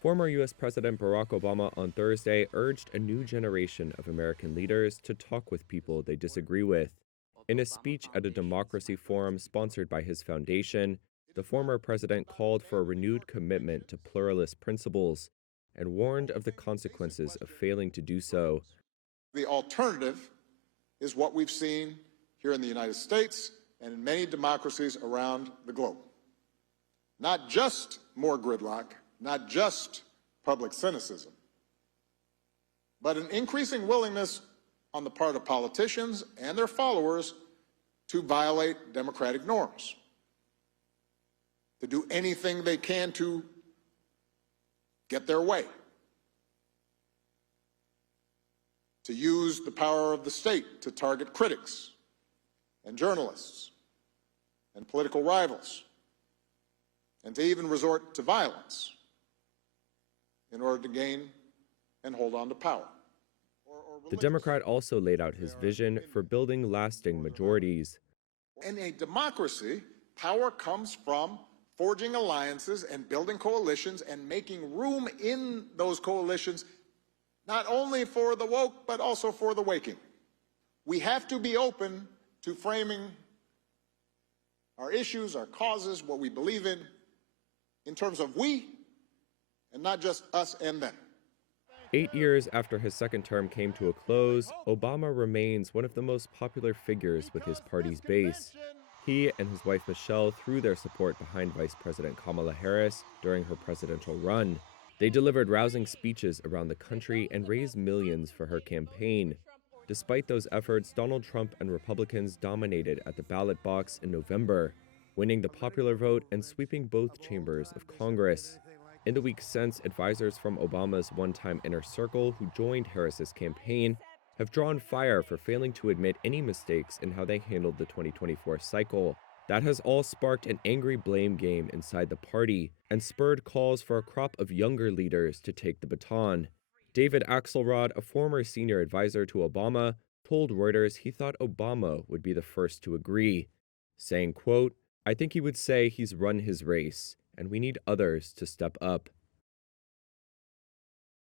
Former U.S. President Barack Obama on Thursday urged a new generation of American leaders to talk with people they disagree with. In a speech at a democracy forum sponsored by his foundation, the former president called for a renewed commitment to pluralist principles and warned of the consequences of failing to do so. The alternative is what we've seen here in the United States and in many democracies around the globe. Not just more gridlock, not just public cynicism, but an increasing willingness on the part of politicians and their followers to violate democratic norms, to do anything they can to get their way, to use the power of the state to target critics and journalists and political rivals, and to even resort to violence in order to gain and hold on to power. The Democrat also laid out his vision for building lasting majorities. In a democracy, power comes from forging alliances and building coalitions and making room in those coalitions, not only for the woke, but also for the waking. We have to be open to framing our issues, our causes, what we believe in terms of we, and not just us and them. 8 years after his second term came to a close, Obama remains one of the most popular figures with his party's base. He and his wife Michelle threw their support behind Vice President Kamala Harris during her presidential run. They delivered rousing speeches around the country and raised millions for her campaign. Despite those efforts, Donald Trump and Republicans dominated at the ballot box in November, winning the popular vote and sweeping both chambers of Congress. In the weeks since, advisors from Obama's one-time inner circle who joined Harris's campaign have drawn fire for failing to admit any mistakes in how they handled the 2024 cycle. That has all sparked an angry blame game inside the party and spurred calls for a crop of younger leaders to take the baton. David Axelrod, a former senior advisor to Obama, told Reuters he thought Obama would be the first to agree, saying, quote, "I think he would say he's run his race, and we need others to step up."